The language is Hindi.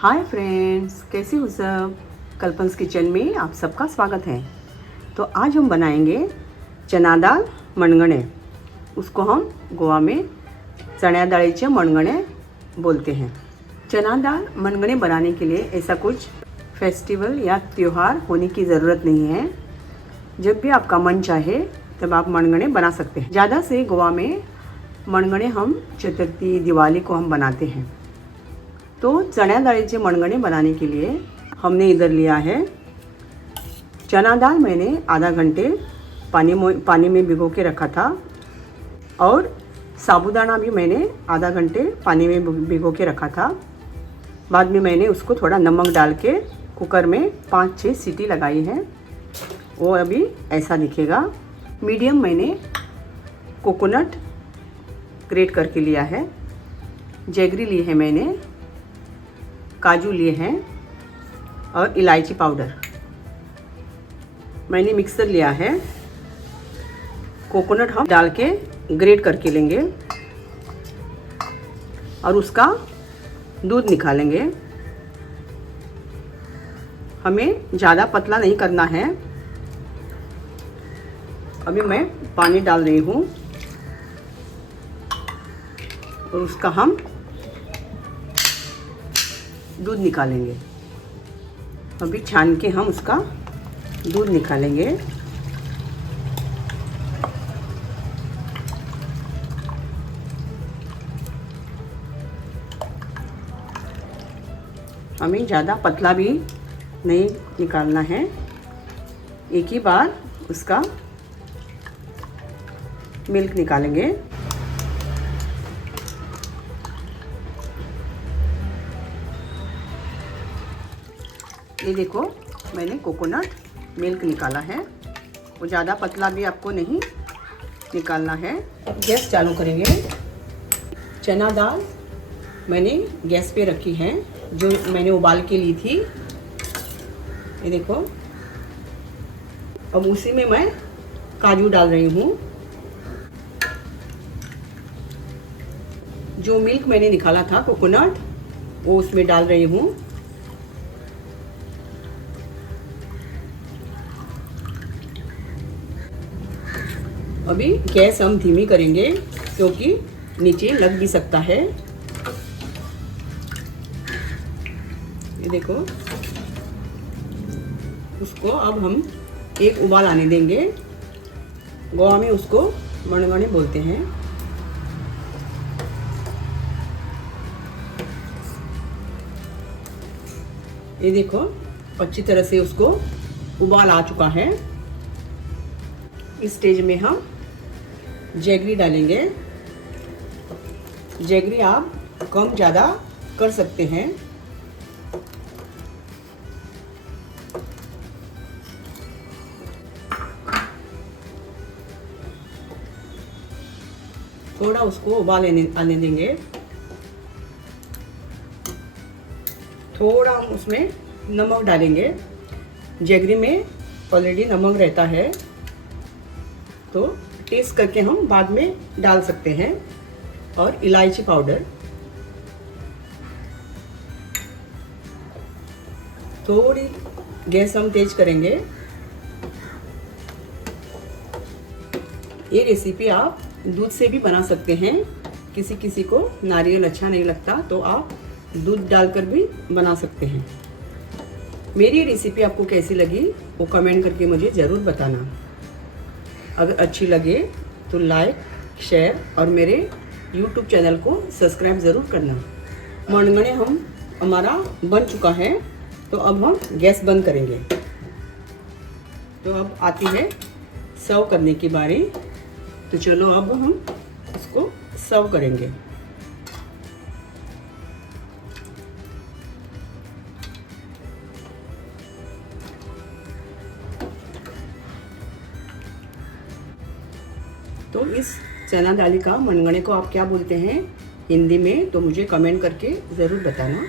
हाय फ्रेंड्स, कैसे हो सब। कल्पन्स किचन में आप सबका स्वागत है। तो आज हम बनाएंगे चना दाल मणगणे। उसको हम गोवा में चण्या दाळीचे मणगणे बोलते हैं। चना दाल मणगणे बनाने के लिए ऐसा कुछ फेस्टिवल या त्यौहार होने की ज़रूरत नहीं है। जब भी आपका मन चाहे तब आप मणगणे बना सकते हैं। ज़्यादा से गोवा में मणगणे हम चतुर्थी दिवाली को हम बनाते हैं। तो चण्या दाळीचे मणगणे बनाने के लिए हमने इधर लिया है चना दाल। मैंने आधा घंटे पानी में भिगो के रखा था और साबूदाना भी मैंने आधा घंटे पानी में भिगो के रखा था। बाद में मैंने उसको थोड़ा नमक डाल के कुकर में 5-6 सीटी लगाई है। वो अभी ऐसा दिखेगा। मीडियम मैंने कोकोनट ग्रेट करके लिया है, जैगरी ली है मैंने, काजू लिए हैं और इलायची पाउडर। मैंने मिक्सर लिया है। कोकोनट हम डाल के ग्रेट करके लेंगे और उसका दूध निकालेंगे। हमें ज़्यादा पतला नहीं करना है। अभी मैं पानी डाल रही हूँ और उसका हम दूध निकालेंगे। अभी छान के हम उसका दूध निकालेंगे। हमें ज़्यादा पतला भी नहीं निकालना है। एक ही बार उसका मिल्क निकालेंगे। ये देखो, मैंने कोकोनट मिल्क निकाला है। वो ज़्यादा पतला भी आपको नहीं निकालना है। गैस चालू करेंगे। चना दाल मैंने गैस पे रखी है, जो मैंने उबाल के ली थी। ये देखो, अब उसी में मैं काजू डाल रही हूँ। जो मिल्क मैंने निकाला था कोकोनट, वो उसमें डाल रही हूँ। अभी गैस हम धीमी करेंगे क्योंकि नीचे लग भी सकता है। ये देखो, उसको अब हम एक उबाल आने देंगे। गोवा में उसको मणगणे बोलते हैं। ये देखो, अच्छी तरह से उसको उबाल आ चुका है। इस स्टेज में हम जैगरी डालेंगे। जैगरी आप कम ज़्यादा कर सकते हैं। थोड़ा उसको उबाल आने देंगे। थोड़ा हम उसमें नमक डालेंगे। जैगरी में ऑलरेडी नमक रहता है, तो टेस्ट करके हम बाद में डाल सकते हैं। और इलायची पाउडर, थोड़ी गैस हम तेज करेंगे। ये रेसिपी आप दूध से भी बना सकते हैं। किसी किसी को नारियल अच्छा नहीं लगता तो आप दूध डालकर भी बना सकते हैं। मेरी रेसिपी आपको कैसी लगी वो कमेंट करके मुझे ज़रूर बताना। अगर अच्छी लगे तो लाइक, शेयर और मेरे YouTube चैनल को सब्सक्राइब ज़रूर करना। मणगणे हमारा बन चुका है, तो अब हम गैस बंद करेंगे। तो अब आती है सर्व करने की बारी। तो चलो अब हम उसको सर्व करेंगे। तो इस चना दाल का मणगणे को आप क्या बोलते हैं हिंदी में, तो मुझे कमेंट करके ज़रूर बताना।